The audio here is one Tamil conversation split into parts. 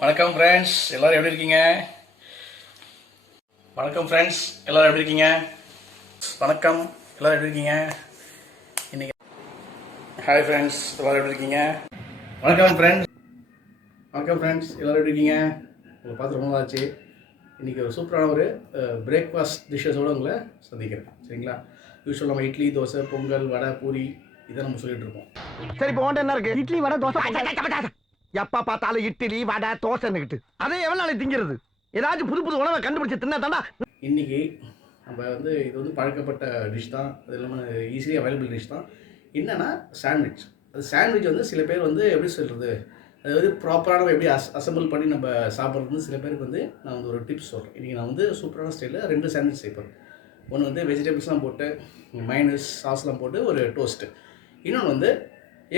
வணக்கம் ஃப்ரெண்ட்ஸ், எல்லோரும் எப்படி இருக்கீங்க? வணக்கம் ஃப்ரெண்ட்ஸ், எல்லோரும் எப்படி இருக்கீங்க? வணக்கம், எல்லோரும் எப்படி இருக்கீங்க? இன்னைக்கு ஹாய் ஃப்ரெண்ட்ஸ், எல்லோரும் எப்படி இருக்கீங்க? வணக்கம் ஃப்ரெண்ட்ஸ், எல்லோரும் எப்படி இருக்கீங்க? உங்களை பார்த்து ரொம்ப நாளாச்சு. இன்றைக்கி ஒரு சூப்பரான ஒரு பிரேக்ஃபாஸ்ட் டிஷ்ஷஸோடு உங்களை சந்திக்கிறேன். சரிங்களா? யூஸ்வல் நம்ம இட்லி, தோசை, பொங்கல், வடை, பூரி இதை நம்ம சொல்லிட்டு இருப்போம். சரி, இப்போ என்ன இருக்கு? இட்லி, வடை, தோசை. எப்ப பார்த்தாலும் இட்லி, வடை, தோசைன்னுக்கிட்டு அதே எவ்வளவு நாளைக்கு திங்கிறது? ஏதாச்சும் புது புது உணவை கண்டுபிடிச்சு தின்னா தாண்டா. இன்னைக்கு நம்ம இது வந்து பழக்கப்பட்ட டிஷ் தான். அது இல்லாமல் ஈஸிலி அவைலபிள் டிஷ் தான். என்னென்னா சாண்ட்விச். அது சாண்ட்விச் வந்து சில பேர் வந்து எப்படி சொல்கிறது, அது வந்து ப்ராப்பராக எப்படி அசம்பிள் பண்ணி நம்ம சாப்பிட்றது சில பேருக்கு வந்து நான் வந்து ஒரு டிப்ஸ் சொல்கிறேன். இன்றைக்கி நான் வந்து சூப்பரான ஸ்டைலில் 2 சாண்ட்விச் செய்ப்பேன். ஒன்று வந்து வெஜிடபிள்ஸ்லாம் போட்டு மைனஸ் சாஸ்லாம் போட்டு ஒரு டோஸ்ட்டு, இன்னொன்று வந்து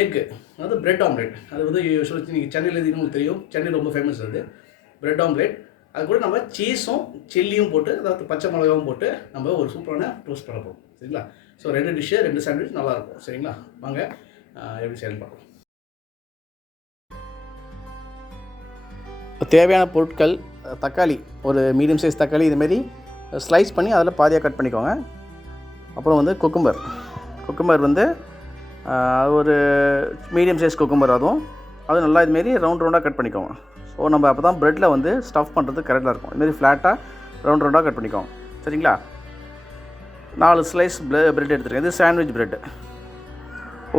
எக்கு, அதாவது பிரெட் ஆம்லேட். அது வந்து யூஸ்வலாக நீங்கள் சென்னையில் உங்களுக்கு தெரியும், சென்னை ரொம்ப ஃபேமஸ் அது பிரெட் ஆம்லேட். அது கூட நம்ம சீஸும் சில்லியும் போட்டு, அதாவது பச்சை மிளகாவும் போட்டு நம்ம ஒரு சூப்பரான டோஸ்ட் பண்ண போகிறோம். சரிங்களா? ஸோ 2 டிஷ்ஷு 2 சாண்ட்விச் நல்லாயிருக்கும். சரிங்களா? வாங்க எப்படி செய்யணும் பார்க்கலாம். தேவையான பொருட்கள்: தக்காளி, ஒரு மீடியம் சைஸ் தக்காளி இதுமாரி ஸ்லைஸ் பண்ணி அதில் பாதியாக கட் பண்ணிக்கோங்க. அப்புறம் வந்து குக்கும்பர் வந்து ஒரு மீடியம் சைஸ் குக்கும்பர், அது நல்லா இதுமாரி ரவுண்டாக கட் பண்ணிக்கோங்க. ஸோ நம்ம அப்போ தான் ப்ரெட்டில் வந்து ஸ்டஃப் பண்ணுறது கரெக்டாக இருக்கும். இதுமாரி ஃப்ளாட்டாக ரவுண்டாக கட் பண்ணிக்கோங்க. சரிங்களா? 4 ஸ்லைஸ் ப்ரெட் எடுத்துருக்கேன். இது சாண்ட்விச் ப்ரெட்டு.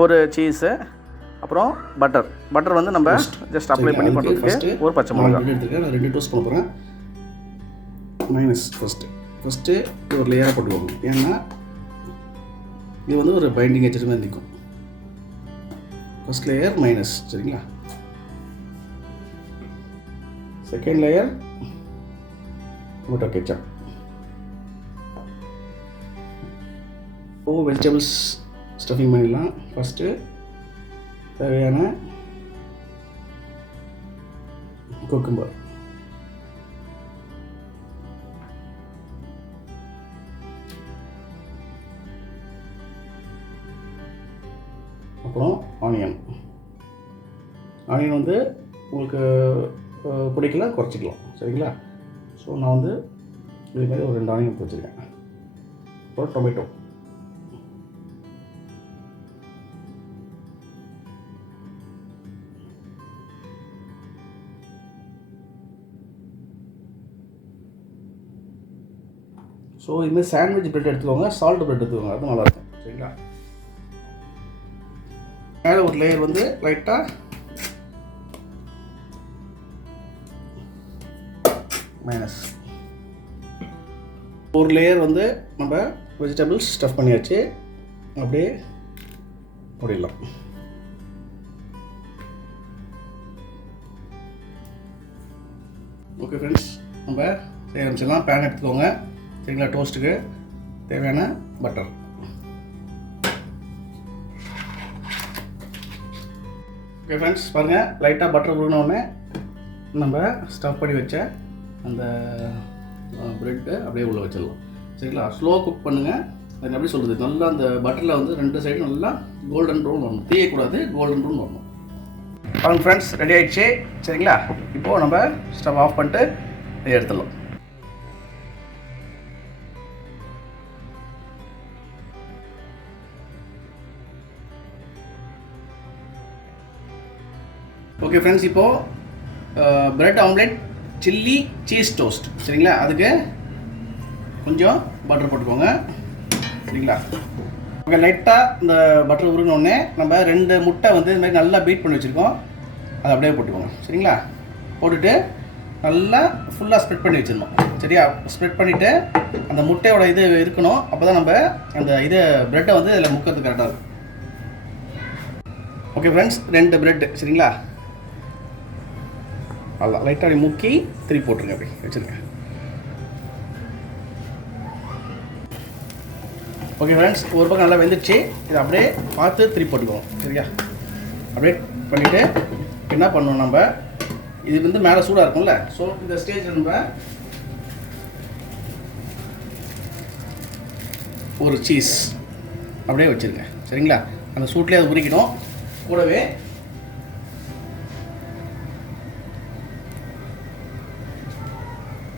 ஒரு சீஸு, அப்புறம் பட்டர் வந்து நம்ம ஜஸ்ட் அப்ளை பண்ணி பண்ணுறதுக்கு ஒரு பச்சை மிளகா எடுத்துருக்கேன். நான் 2 டோஸ்ட் பண்ண போகிறேன். மைனஸ் ஃபஸ்ட்டு ஒரு லேயராக போட்டுக்கோங்க. ஏன்னா இது வந்து ஒரு பைண்டிங் ஏஜென்ட் மாதிரி நிற்கும். First layer mayonnaise. சரிங்களா? Second layer tomato ketchup. Vegetables stuffing பண்ணிடலாம். ஃபஸ்ட்டு தேவையான குக்கும்பர், அப்புறம் ஆனியன் வந்து உங்களுக்கு பிடிக்கல குறைச்சிக்கலாம். சரிங்களா? ஸோ நான் வந்து இதுமாதிரி ஒரு 2 ஆனியன் வச்சுருக்கேன். அப்புறம் டொமேட்டோ, ஸோ இதுமாதிரி சாண்ட்விச் ப்ரெட் எடுத்துக்கோங்க. சால்ட் ப்ரெட் எடுத்துக்கோங்க, அது நல்லாயிருக்கும். சரிங்களா? மேலே ஒரு லேயர் வந்து லைட்டாக மைனஸ், ஒரு லேயர் வந்து நம்ம வெஜிடபிள்ஸ் ஸ்டஃப் பண்ணியாச்சு. அப்படியே முடியலாம். ஓகே ஃப்ரெண்ட்ஸ், நம்ம செய்ய ஆரம்பிச்சிடலாம். பேன் எடுத்துக்கோங்க. சரிங்களா? டோஸ்ட்டுக்கு தேவையான பட்டர். ஓகே ஃப்ரெண்ட்ஸ், பாருங்கள், லைட்டாக பட்டர் உருகினோடனே நம்ம ஸ்டஃப் பண்ணி வச்ச அந்த ப்ரெட்டு அப்படியே உள்ளே வச்சிடலாம். சரிங்களா? ஸ்லோ குக் பண்ணுங்கள். அது எப்படி சொல்கிறது, நல்லா அந்த பட்டரில் வந்து 2 சைடும் நல்லா கோல்டன் ப்ரௌன் வரணும். தீயக்கூடாது, கோல்டன் ப்ரௌன் வரணும். பாருங்கள் ஃப்ரெண்ட்ஸ், ரெடி ஆகிடுச்சு. சரிங்களா? இப்போது நம்ம ஸ்டவ் ஆஃப் பண்ணிட்டு இதை எடுத்துடலாம். ஓகே ஃப்ரெண்ட்ஸ், இப்போது bread omelette chilli cheese toast. சரிங்களா? அதுக்கு கொஞ்சம் பட்டர் போட்டுக்கோங்க. சரிங்களா? ஓகே, லைட்டாக இந்த பட்டர் உருகினோடனே நம்ம 2 முட்டை வந்து இது மாதிரி நல்லா பீட் பண்ணி வச்சுருக்கோம். அதை அப்படியே போட்டுக்கோங்க. சரிங்களா? போட்டுட்டு நல்லா ஃபுல்லாக ஸ்ப்ரெட் பண்ணி வச்சிடணும். சரியா? ஸ்ப்ரெட் பண்ணிவிட்டு அந்த முட்டையோட இது இருக்கணும். அப்போ தான் நம்ம அந்த ப்ரெட்டை வந்து இதில் முக்கிறது கரெக்டாக இருக்கும். Okay friends, 2 bread. சரிங்களா? அதான் லைட்டாக முக்கி திருப்பி போட்டுருங்க. அப்படி வச்சுருங்க. ஓகே ஃப்ரெண்ட்ஸ், ஒரு பக்கம் நல்லா வெந்துடுச்சு. இதை அப்படியே பார்த்து திருப்பி போட்டுக்குவோம். சரியா? அப்படியே பண்ணிவிட்டு என்ன பண்ணணும், நம்ம இது வந்து மேலே சூடாக இருக்கும்ல. ஸோ இந்த ஸ்டேஜில் நம்ம ஒரு சீஸ் அப்படியே வச்சுருங்க. சரிங்களா? அந்த சூட்லேயே அதை உரிக்கணும். கூடவே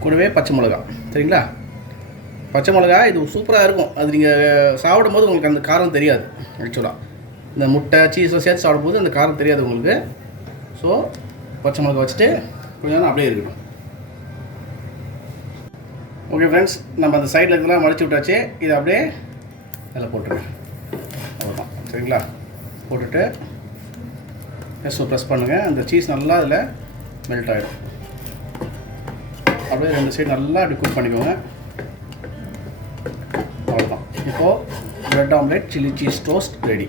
கூடவே பச்சை மிளகா. சரிங்களா? பச்சை மிளகா இது சூப்பராக இருக்கும். அது நீங்கள் சாப்பிடும்போது உங்களுக்கு அந்த காரம் தெரியாது. ஆக்சுவலாக இந்த முட்டை சீஸை சேர்த்து சாப்பிடும்போது அந்த காரம் தெரியாது உங்களுக்கு. ஸோ பச்சை மிளகா வச்சுட்டு கொஞ்சம் நேரம் அப்படியே இருக்கட்டும். ஓகே ஃப்ரெண்ட்ஸ், நம்ம அந்த சைடில் இருக்கலாம் மடிச்சு விட்டாச்சு. இதை அப்படியே அதில் போட்டுருங்க. அவ்வளோதான். சரிங்களா? போட்டுட்டு எஸ்ஸோ ப்ரெஸ் பண்ணுங்கள். அந்த சீஸ் நல்லா அதில் மெல்ட் ஆகிடும். அப்படியே 2 சைடு நல்லா அப்படி குக் பண்ணிக்கோங்க. அவ்வளோதான். இப்போது bread omelette chilli cheese toast ready.